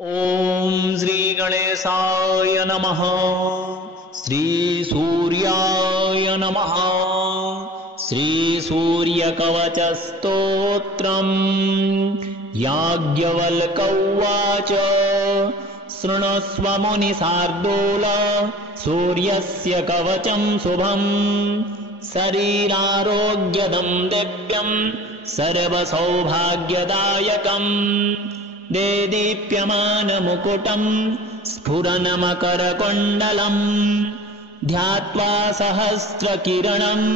ॐ श्रीगणेशाय नमः। श्रीसूर्याय नमः। श्रीसूर्यकवचस्तोत्रम्। याज्ञवल्क्य उवाच शृणुष्व मुनिशार्दूल सूर्यस्य कवचं शुभम् शरीरारोग्यदं दिव्यं सर्वसौभाग्यदायकम् देदीप्यमानमुकुटम् स्फुरन्मकरकुण्डलम् ध्यात्वा सहस्रकिरणम्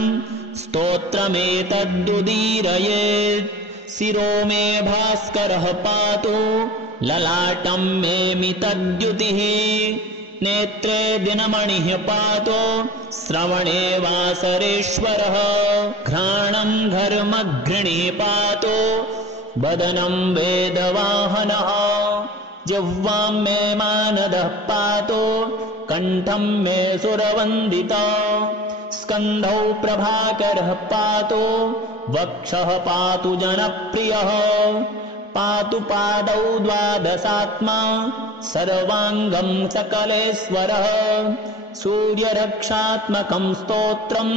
स्तोत्रमेतद्दुदीरयेत् शिरो मे भास्करः पातु ललाटं मे मितद्युतिः नेत्रे दिनमणिः पातु श्रवणे वासरेश्वरः घ्राणं धर्मघृणी पातु वदनं वेदवाहनः जिह्वां मे मानदः पातु कण्ठं मे सुरवन्दिता स्कन्धौ प्रभाकरः पातु वक्षः पातु जनप्रियः पातु पादौ द्वादशात्मा सर्वाङ्गं सकलेश्वरः सूर्यरक्षात्मकं स्तोत्रम्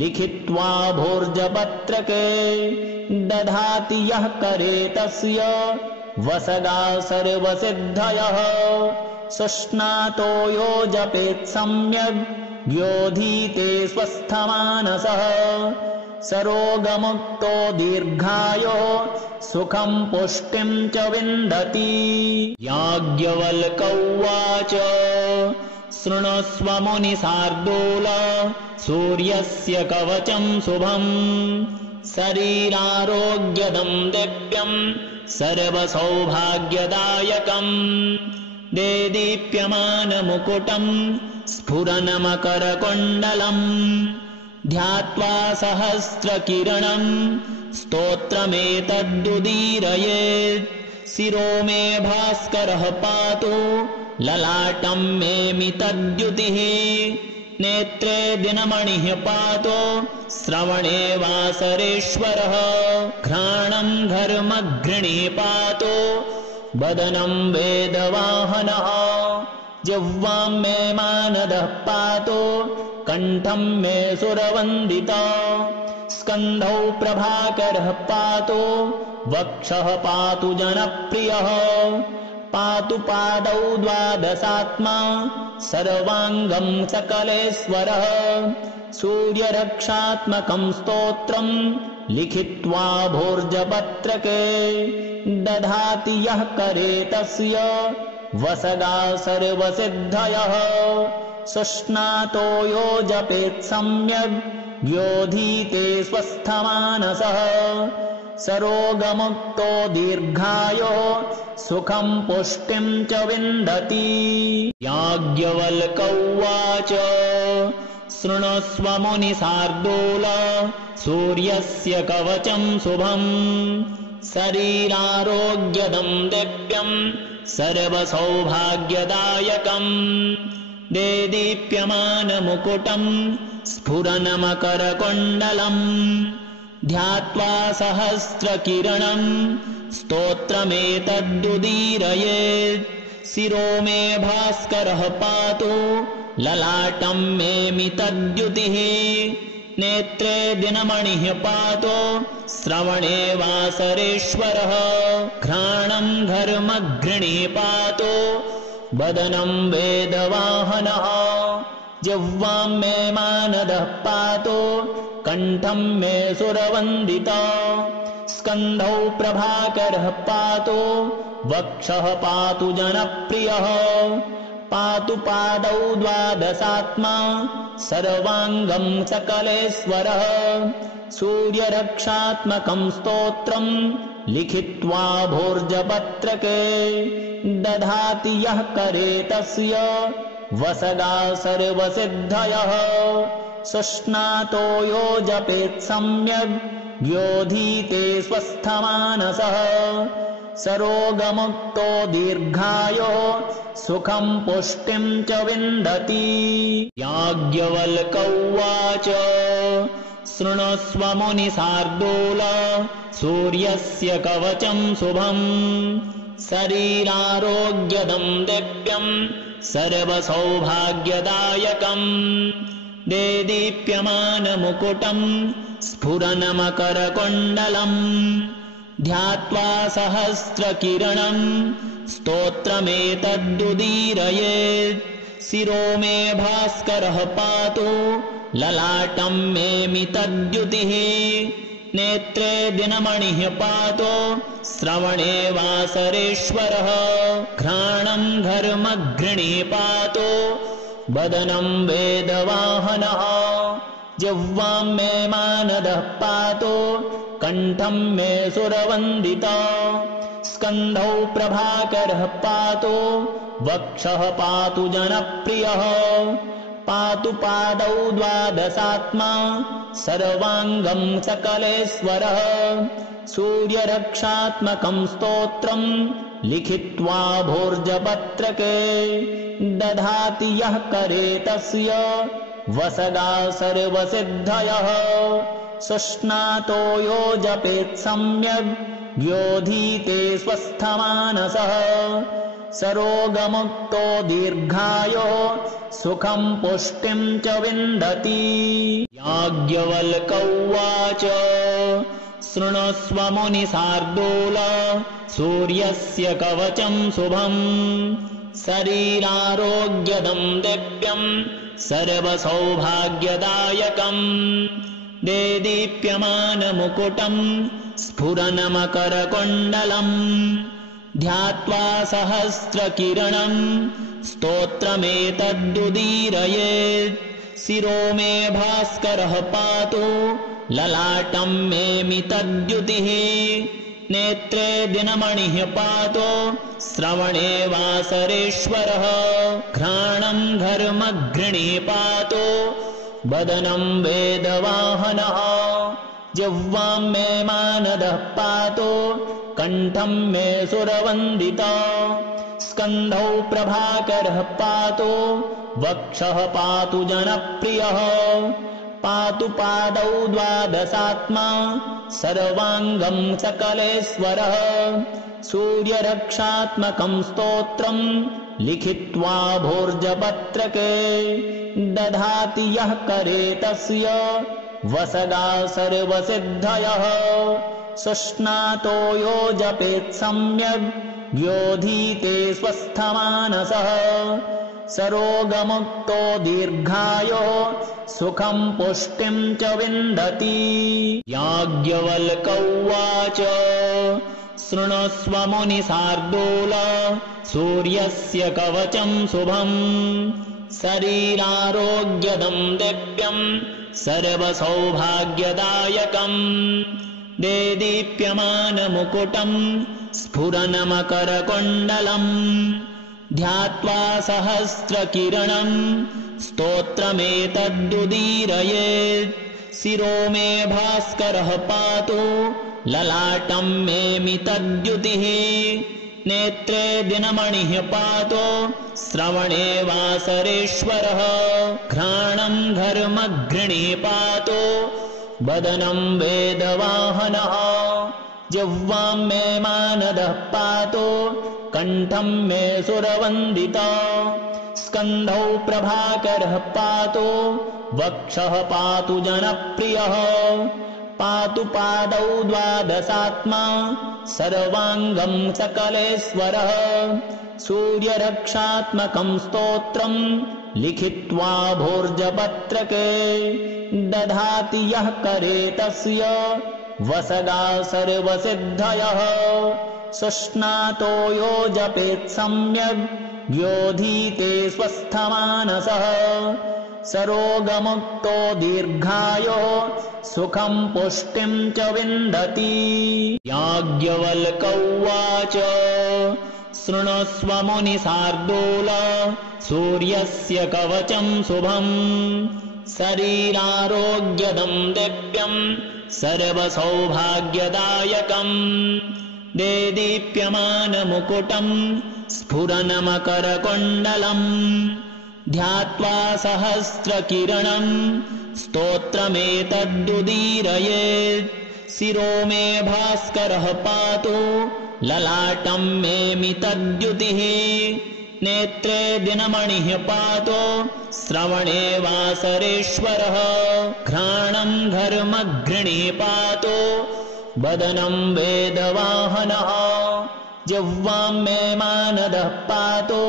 लिखित्वा भोर्जपत्रके दधाति यः करे तस्य वसगा सर्वसिद्धयः सुष्णातो यो जपेत् सम्यग् व्योधीते स्वस्थमानसः सरोगमुक्तो दीर्घायो सुखं पुष्टिं च विन्दति। याज्ञवल्क्य उवाच शृणुष्व मुनिशार्दूल सूर्यस्य कवचं शुभम् शरीरारोग्यदं दिव्यं सर्वसौभाग्यदायकम् देदीप्यमानमुकुटम् स्फुरन्मकरकुण्डलम् ध्यात्वा सहस्रकिरणम् स्तोत्रमेतद्दुदीरयेत् शिरो मे भास्करः पातु ललाटं मे मितद्युतिः नेत्रे दिनमणिः पातु श्रवणे वासरेश्वरः घ्राणं धर्मघृणी पातु वदनं वेदवाहनः जिह्वां मे मानदः पातु कण्ठं मे सुरवन्दिता स्कन्धौ प्रभाकरः पातु वक्षः पातु जनप्रियः पातु पादौ द्वादशात्मा सर्वाङ्गं सकलेश्वरः सूर्यरक्षात्मकं स्तोत्रम् लिखित्वा भोर्जपत्रके दधाति यः करे तस्य वसगा सर्वसिद्धयः सुष्णातो यो जपेत् सम्यग् व्योधीते स्वस्थमानसः सरोगमुक्तो दीर्घायो सुखं पुष्टिं च विन्दति। याज्ञवल्क्य उवाच शृणुष्व मुनिशार्दूल सूर्यस्य कवचं शुभम् शरीरारोग्यदं दिव्यं सर्वसौभाग्यदायकम् देदीप्यमानमुकुटम् स्फुरन्मकरकुण्डलम् ध्यात्वा सहस्रकिरणम् स्तोत्रमेतद्दुदीरयेत् शिरो मे भास्करः पातु ललाटं मे मितद्युतिः नेत्रे दिनमणिः पातु श्रवणे वासरेश्वरः घ्राणं धर्मघृणी पातु वदनं वेदवाहनः जिह्वां मे मानदः पातु कण्ठं मे सुरवन्दिता स्कन्धौ प्रभाकरः पातु वक्षः पातु जनप्रियः पातु पादौ द्वादशात्मा सर्वाङ्गं सकलेश्वरः सूर्यरक्षात्मकं स्तोत्रम् लिखित्वा भोर्जपत्रके दधाति यः करे तस्य वसगा सर्वसिद्धयः सुष्णातो यो जपेत् सम्यग् व्योधीते स्वस्थमानसः सरोगमुक्तो दीर्घायो सुखं पुष्टिं च विन्दति। याज्ञवल्क्य उवाच शृणुष्व मुनिशार्दूल सूर्यस्य कवचं शुभम् शरीरारोग्यदं दिव्यं सर्वसौभाग्यदायकम् देदीप्यमानमुकुटं स्फुरन्मकरकुण्डलम् ध्यात्वा सहस्रकिरणं स्तोत्रमेतद्दुदीरयेत् शिरो मे भास्करः पातु ललाटं मे मितद्युतिः नेत्रे दिनमणिः पातु श्रवणे वासरेश्वरः घ्राणं धर्मघृणिः पातु वदनं वेदवाहनः जिह्वां मे मानदः पातु कण्ठं मे सुरवन्दिता स्कन्धौ प्रभाकरः पातु वक्षः पातु जनप्रियः पातु पादौ द्वादशात्मा सर्वाङ्गं सकलेश्वरः सूर्यरक्षात्मकं स्तोत्रं लिखित्वा भोर्जपत्रके दधाति यः करे तस्य वसगा सर्वसिद्धयः सुष्णातो यो जपेत् सम्यग् व्योधीते स्वस्थमानसः सरोगमुक्तो दीर्घायो सुखं पुष्टिं च विन्दति याज्ञवल्क उवाच शृणुष्व मुनिशार्दूल सूर्यस्य कवचं शुभम् शरीरारोग्यदं दिव्यं सर्वसौभाग्यदायकम् देदीप्यमानमुकुटं स्फुरन्मकरकुण्डलम् ध्यात्वा सहस्रकिरणं स्तोत्रमेतद्दुदीरयेत् शिरो मे भास्करः पातु ललाटं मे मितद्युतिः नेत्रे दिनमणिः पातु श्रवणे वासरेश्वरः घ्राणं धर्मघृणिः पातु वदनं वेदवाहनः जिह्वां मे मानदः पातु कण्ठं मे सुरवन्दिता स्कन्धौ प्रभाकरः पातु वक्षः पातु जनप्रियः पातु पादौ द्वादशात्मा सर्वाङ्गं सकलेश्वरः सूर्यरक्षात्मकं स्तोत्रं लिखित्वा भोर्जपत्रके दधाति यः करे तस्य वसगा सर्वसिद्धयः सुष्णातो यो जपेत् सम्यग् व्योधीते स्वस्थमानसः सरोगमुक्तो दीर्घायो सुखं पुष्टिं च विन्दति याज्ञवल्क उवाच शृणुष्व मुनिशार्दूल सूर्यस्य कवचं शुभम् शरीरारोग्यदं दिव्यं सर्वसौभाग्यदायकम् देदीप्यमानमुकुटं स्फुरन्मकरकुण्डलम् ध्यात्वा सहस्रकिरणं स्तोत्रमेतद्दुदीरयेत् शिरो मे भास्करः पातु ललाटं मे मितद्युतिः नेत्रे दिनमणिः पातु श्रवणे वासरेश्वरः घ्राणं धर्मघृणिः पातु वदनं वेदवाहनः जिह्वां मे मानदः पातु कण्ठं मे सुरवन्दिता स्कन्धौ प्रभाकरः पातु वक्षः पातु जनप्रियः पातु पादौ द्वादशात्मा सर्वाङ्गं सकलेश्वरः सूर्यरक्षात्मकं स्तोत्रं लिखित्वा भोर्जपत्रके दधाति यः करे तस्य वसगा सर्वसिद्धयः सुष्णातो यो जपेत् सम्यग् व्योधीते स्वस्थमानसः सरोगमुक्तो दीर्घायो सुखं पुष्टिं च विन्दति याज्ञवल्क उवाच शृणुष्व मुनिशार्दूल सूर्यस्य कवचं शुभम् शरीरारोग्यदं दिव्यं सर्वसौभाग्यदायकम् देदीप्यमानमुकुटं स्फुरन्मकरकुण्डलम् ध्यात्वा सहस्रकिरणं स्तोत्रमेतद्दुदीरयेत् शिरो मे भास्करः पातु ललाटं मे मितद्युतिः नेत्रे दिनमणिः पातु श्रवणे वासरेश्वरः घ्राणं घर्मघृणिः पातु वदनं वेदवाहनः जिह्वां मे मानदः पातु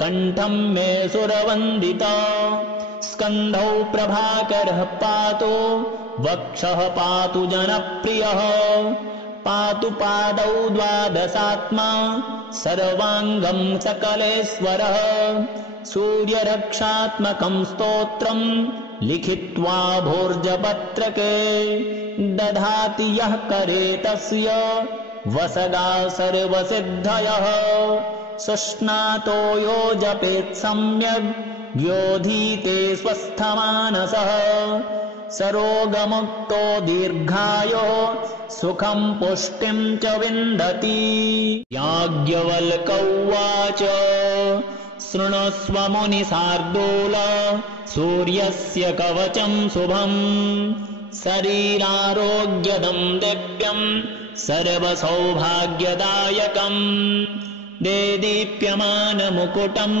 कण्ठं मे सुरवन्दिता स्कन्धौ प्रभाकरः पातु वक्षः पातु जनप्रियः पातु पादौ द्वादशात्मा सर्वाङ्गं सकलेश्वरः सूर्यरक्षात्मकं स्तोत्रं लिखित्वा भोर्जपत्रके दधाति यः करे तस्य वसगा सर्वसिद्धयः सुष्णातो यो जपेत् सम्यग् व्योधीते स्वस्थमानसः सरोगमुक्तो दीर्घायो सुखं पुष्टिं च विन्दति। याज्ञवल्क उवाच शृणुष्व मुनिशार्दूल सूर्यस्य कवचं शुभम् शरीरारोग्यदं दिव्यं सर्वसौभाग्यदायकम् देदीप्यमानमुकुटं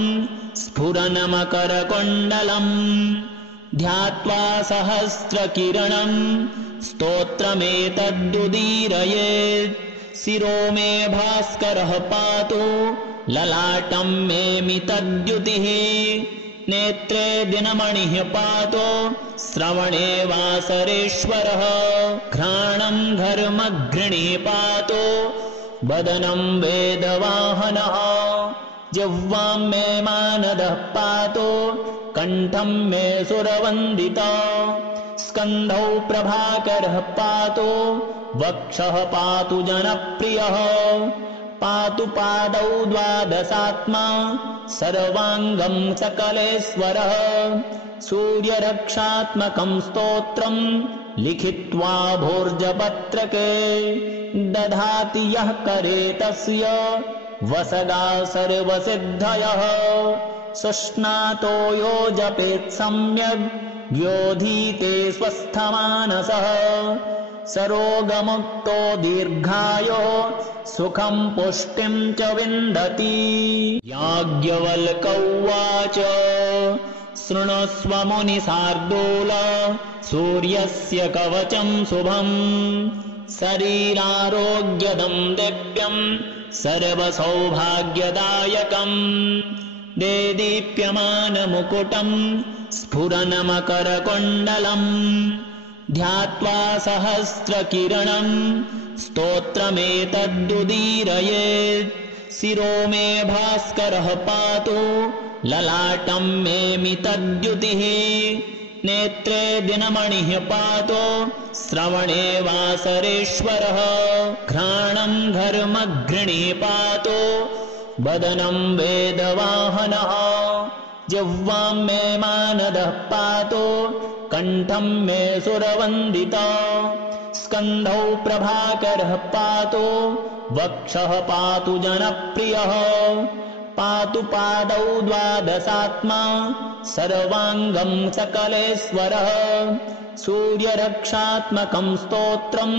स्फुरन्मकरकुण्डलम् ध्यात्वा सहस्रकिरणं स्तोत्रमेतद्दुदीरयेत् शिरो मे भास्करः पातु ललाटं मे मितद्युतिः नेत्रे दिनमणिः पातु श्रवणे वासरेश्वरः घ्राणं घर्मघृणिः पातु वदनं वेदवाहनः जिह्वां मे मानदः पातु कण्ठं मे सुरवन्दिता स्कन्धौ प्रभाकरः पातु वक्षः पातु जनप्रियः पातु पादौ द्वादशात्मा सर्वाङ्गं सकलेश्वरः सूर्यरक्षात्मकं स्तोत्रं लिखित्वा भोर्जपत्रके दधाति यः करे तस्य वसगा सर्वसिद्धयः सुष्णातो यो जपेत् सम्यग् व्योधीते स्वस्थमानसः सरोगमुक्तो दीर्घायो सुखं पुष्टिं च विन्दति। याज्ञवल्क उवाच शृणुष्व मुनिशार्दूल सूर्यस्य कवचं शुभम् शरीरारोग्यदं दिव्यं सर्वसौभाग्यदायकम् देदीप्यमानमुकुटं स्फुरन्मकरकुण्डलम् ध्यात्वा सहस्रकिरणं स्तोत्रमेतद्दुदीरयेत् शिरो मे भास्करः पातु ललाटं मे मितद्युतिः नेत्रे दिनमणिः पातु श्रवणे वासरेश्वरः घ्राणं घर्मघृणिः पातु वदनं वेदवाहनः जिह्वां मे मानदः पातु कण्ठं मे सुरवन्दिता स्कन्धौ प्रभाकरः पातु वक्षः पातु जनप्रियः पातु पादौ द्वादशात्मा सर्वाङ्गं सकलेश्वरः सूर्यरक्षात्मकं स्तोत्रं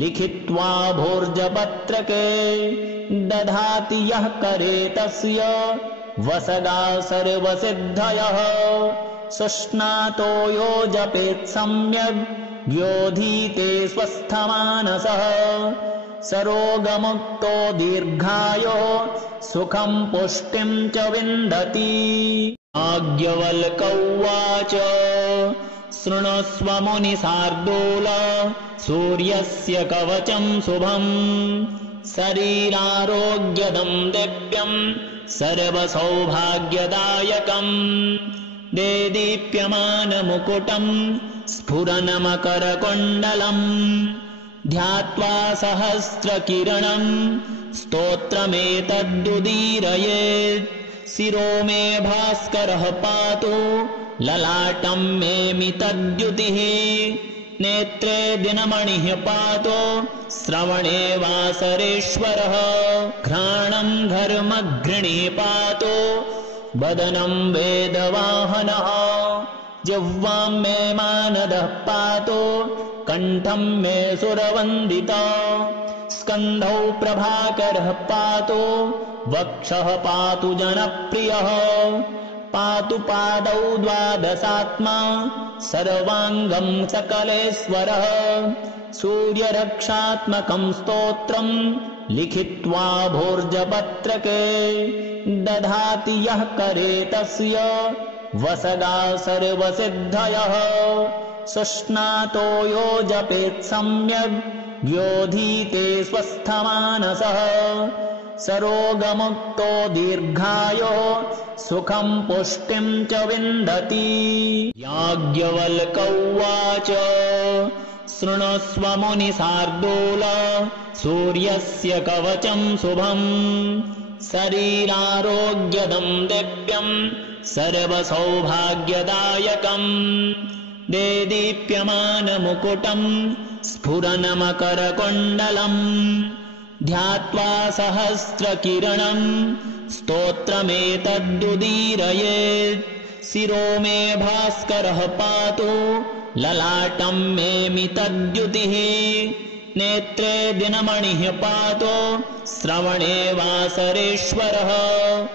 लिखित्वा भोर्जपत्रके दधाति यः करे तस्य वसगा सर्वसिद्धयः सुष्णातो यो जपेत् सम्यग् व्योधीते स्वस्थमानसः सरोगमुक्तो दीर्घायो सुखं पुष्टिं च विन्दति। याज्ञवल्क उवाच शृणुष्व मुनिशार्दूल सूर्यस्य कवचं शुभम् शरीरारोग्यदं दिव्यं सर्वसौभाग्यदायकम् देदीप्यमानमुकुटं स्फुरन्मकरकुण्डलम् ध्यात्वा सहस्रकिरणं स्तोत्रमेतद्दुदीरयेत् शिरो मे भास्करः पातु ललाटं मे मितद्युतिः नेत्रे दिनमणिः पातु श्रवणे वासरेश्वरः घ्राणं घर्मघृणिः पातु वदनं वेदवाहनः जिह्वां मे मानदः पातु कण्ठं मे सुरवन्दिता स्कन्धौ प्रभाकरः पातु वक्षः पातु जनप्रियः पातु पादौ द्वादशात्मा सर्वाङ्गं सकलेश्वरः सूर्यरक्षात्मकं स्तोत्रं लिखित्वा भोर्जपत्रके दधाति यः करे तस्य वसगा सर्वसिद्धयः सुस्नातो यो जपेत् सम्यग् व्योधीते स्वस्थमानसः सरोगमुक्तो दीर्घायो सुखं पुष्टिं च विन्दति। याज्ञवल्क उवाच शृणुष्व मुनिशार्दूल सूर्यस्य कवचं शुभम् शरीरारोग्यदं दिव्यं सर्वसौभाग्यदायकम् देदीप्यमानमुकुटम् स्फुरनमकरकुण्डलम् ध्यात्वा सहस्रकिरणम् स्तोत्रमेतद्दुदीरयेत् शिरो मे भास्करः पातु ललाटं मे मितद्युतिः नेत्रे दिनमणिः पातु श्रवणे वासरेश्वरः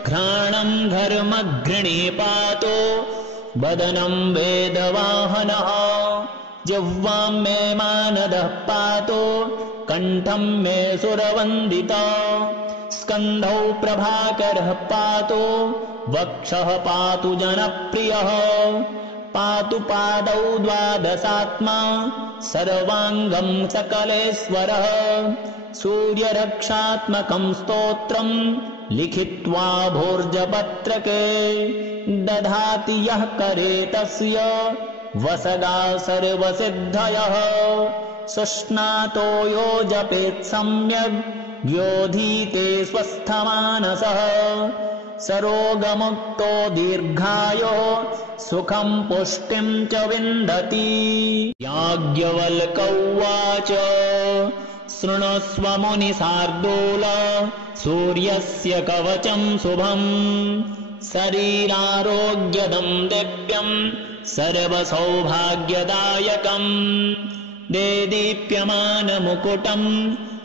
घ्राणं घर्मघृणी पातु वदनं वेदवाहनः जिह्वां मे मानदः पातु कण्ठं मे सुरवन्दिता स्कन्धौ प्रभाकरः पातु वक्षः पातु जनप्रियः पातु पादौ द्वादशात्मा सर्वाङ्गं सकलेश्वरः सूर्यरक्षात्मकं स्तोत्रं लिखित्वा भोर्जपत्रके दधाति यः करे तस्य वसगा सर्वसिद्धयः सुस्नातो यो जपेत् सम्यग् व्योधीते स्वस्थमानसः सरोगमुक्तो दीर्घायो सुखं पुष्टिं च विन्दति। याज्ञवल्क उवाच शृणुष्व मुनिशार्दूल सूर्यस्य कवचं शुभम् शरीरारोग्यदं दिव्यं सर्वसौभाग्यदायकम् देदीप्यमानमुकुटम्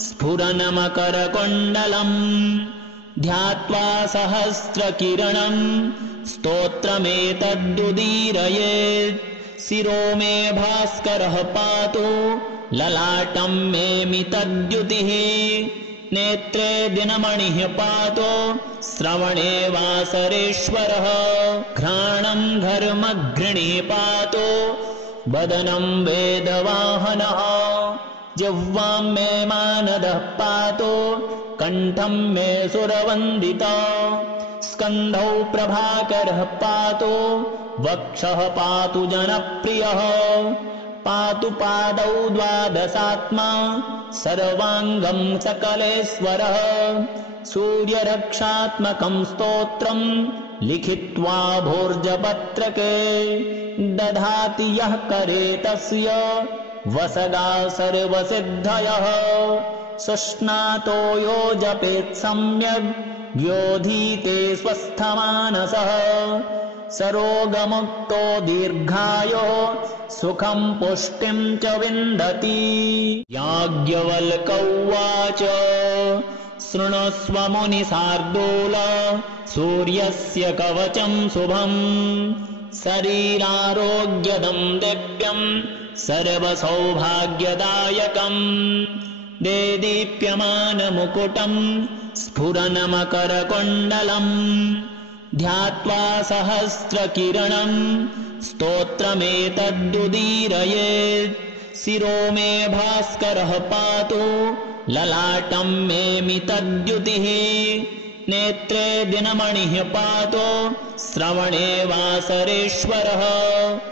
स्फुरनमकरकुण्डलम् ध्यात्वा सहस्रकिरणम् स्तोत्रमेतद्दुदीरयेत् शिरो मे भास्करः पातु ललाटं मे मितद्युतिः नेत्रे दिनमणिः पातु श्रवणे वासरेश्वरः घ्राणं घर्मघृणी पातु वदनं वेदवाहनः जिह्वां मे मानदः पातु कण्ठं मे सुरवन्दिता स्कन्धौ प्रभाकरः पातु वक्षः पातु जनप्रियः पातु पादौ द्वादशात्मा सर्वाङ्गं सकलेश्वरः सूर्यरक्षात्मकं स्तोत्रं लिखित्वा भोर्जपत्रके दधाति यः करे तस्य वसगा सर्वसिद्धयः सुस्नातो यो जपेत् सम्यग् व्योधीते स्वस्थमानसः सरोगमुक्तो दीर्घायो सुखं पुष्टिं च विन्दति। याज्ञवल्क उवाच शृणुष्व मुनिशार्दूल सूर्यस्य कवचं शुभम् शरीरारोग्यदं दिव्यं सर्वसौभाग्यदायकम् देदीप्यमानमुकुटम् स्फुरनमकरकुण्डलम् ध्यात्वा सहस्रकिरणम् स्तोत्रमेतद्दुदीरयेत् शिरो मे भास्करः पातु ललाटं मे मितद्युतिः नेत्रे दिनमणिः पातु श्रवणे वासरेश्वरः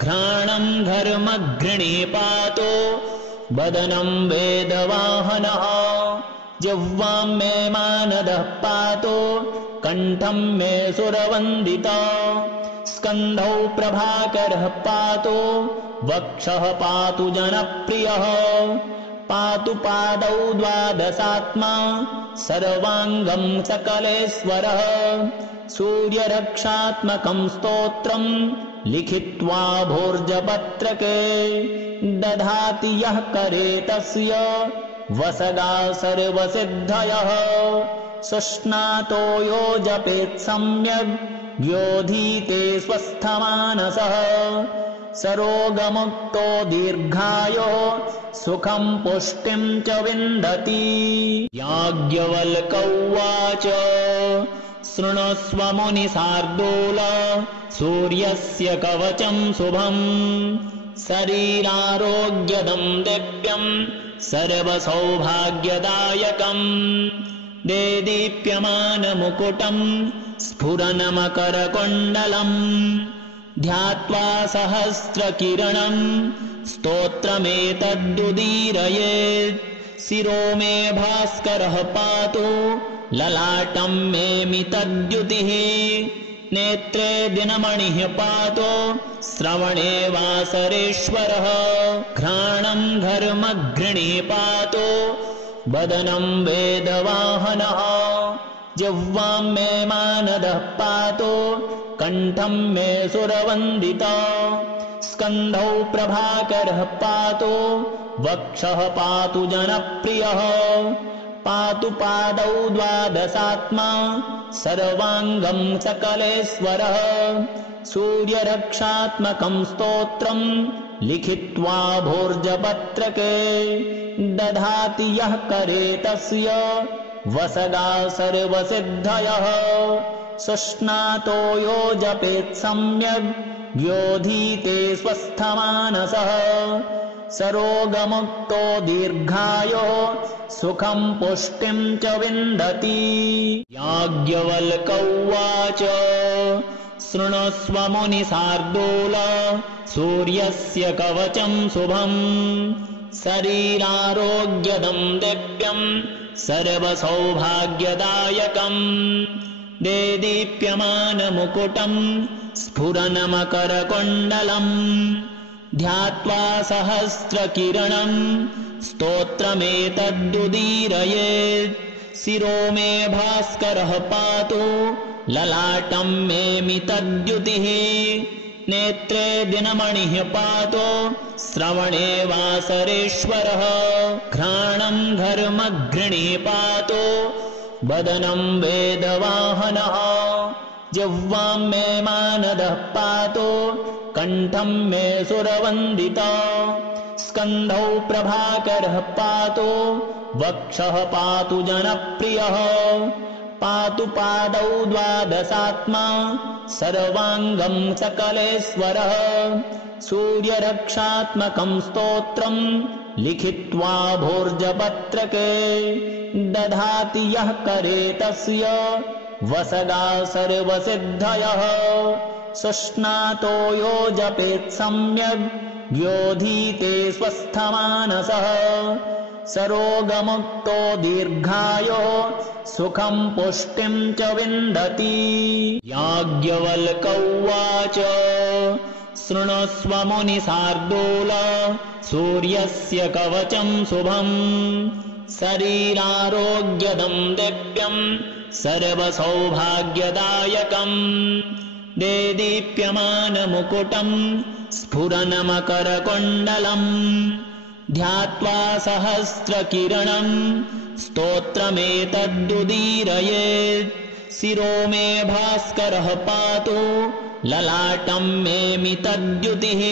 घ्राणं घर्मघृणी पातु वदनं वेदवाहनः जिह्वां मे मानदः पातु कण्ठं मे सुरवन्दिता स्कन्धौ प्रभाकरः पातु वक्षः पातु जनप्रियः पातु पादौ द्वादशात्मा सर्वाङ्गं सकलेश्वरः सूर्यरक्षात्मकं स्तोत्रं लिखित्वा भोर्जपत्रके दधाति यः करे तस्य वसगा सर्वसिद्धयः सुष्णातो यो जपेत् सम्यग् व्योधीते स्वस्थमानसः सरोगमुक्तो दीर्घायो सुखं पुष्टिं च विन्दति। याज्ञवल्क उवाच शृणुस्व मुनिशार्दूल सूर्यस्य कवचं शुभम् शरीरारोग्यदं दिव्यं सर्वसौभाग्यदायकम् देदीप्यमानमुकुटं स्फुरनमकरकुण्डलम् ध्यात्वा सहस्रकिरणं स्तोत्रमेतद्दुदीरयेत् शिरो मे भास्करः पातु ललाटं मे मितद्युतिः नेत्रे दिनमणिः पातु श्रवणे वासरेश्वरः घ्राणं धर्मघृणिः पातु वदनं वेदवाहनः जिह्वां मे मानदः पातु कण्ठं मे सुरवन्दिता स्कन्धौ प्रभाकरः पातु वक्षः पातु जनप्रियः पातु पादौ द्वादशात्मा सर्वाङ्गं सकलेश्वरः सूर्यरक्षात्मकं स्तोत्रं लिखित्वा भोर्जपत्रके दधाति यः करे तस्य वसगा सर्वसिद्धयः सुष्णातो यो जपेत् सम्यग् व्योधीते स्वस्थमानसः सरोगमुक्तो दीर्घायो सुखं पुष्टिं च विन्दति। याज्ञवल्क उवाच शृणुस्व मुनिशार्दूल सूर्यस्य कवचं शुभम् शरीरारोग्यदं दिव्यं सर्वसौभाग्यदायकम् देदीप्यमानमुकुटं स्फुरनमकरकुण्डलम् ध्यात्वा सहस्रकिरणं स्तोत्रमेतद्दुदीरयेत् शिरो मे भास्करः पातु ललाटं मे मितद्युतिः नेत्रे दिनमणिः पातु श्रवणे वासरेश्वरः घ्राणं धर्मघृणिः पातु वदनं वेदवाहनः जिह्वां मे मानदः पातु कण्ठं मे सुरवन्दिता स्कन्धौ प्रभाकरः पातु वक्षः पातु जनप्रियः पातु पादौ द्वादशात्मा सर्वाङ्गं सकलेश्वरः सूर्यरक्षात्मकं स्तोत्रं लिखित्वा भोर्जपत्रके दधाति यः करे तस्य वसगा सर्वसिद्धयः सुष्णातो यो जपेत् सम्यग् व्योधीते स्वस्थमानसः सरोगमुक्तो दीर्घायो सुखं पुष्टिं च विन्दति। याज्ञवल्क उवाच शृणुस्व मुनिशार्दूल सूर्यस्य कवचं शुभम् शरीरारोग्यदं दिव्यं सर्वसौभाग्यदायकम् देदीप्यमानमुकुटं स्फुरनमकरकुण्डलम् ध्यात्वा सहस्रकिरणं स्तोत्रमेतद्दुदीरयेत् शिरो मे भास्करः पातु ललाटं मे मितद्युतिः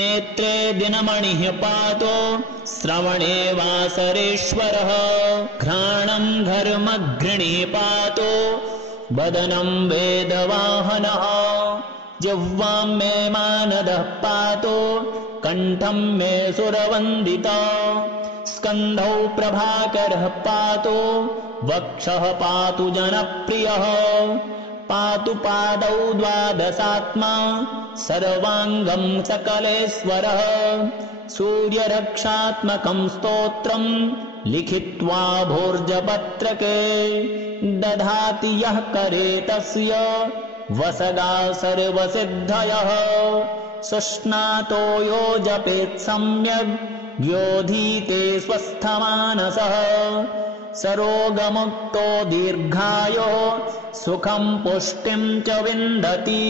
नेत्रे दिनमणिः पातु श्रवणे वासरेश्वरः घ्राणं धर्मघृणिः पातु वदनं वेदवाहनः जिह्वां मे मानदः पातु कण्ठं मे सुरवन्दिता स्कन्धौ प्रभाकरः पातु वक्षः पातु जनप्रियः पातु पादौ द्वादशात्मा सर्वाङ्गं सकलेश्वरः सूर्यरक्षात्मकं स्तोत्रं लिखित्वा भोर्जपत्रके दधाति यः करे तस्य वसगा सर्वसिद्धयः सुष्णातो यो जपेत् सम्यग् व्योधीते स्वस्थमानसः सरोगमुक्तो दीर्घायो सुखं पुष्टिं च विन्दति।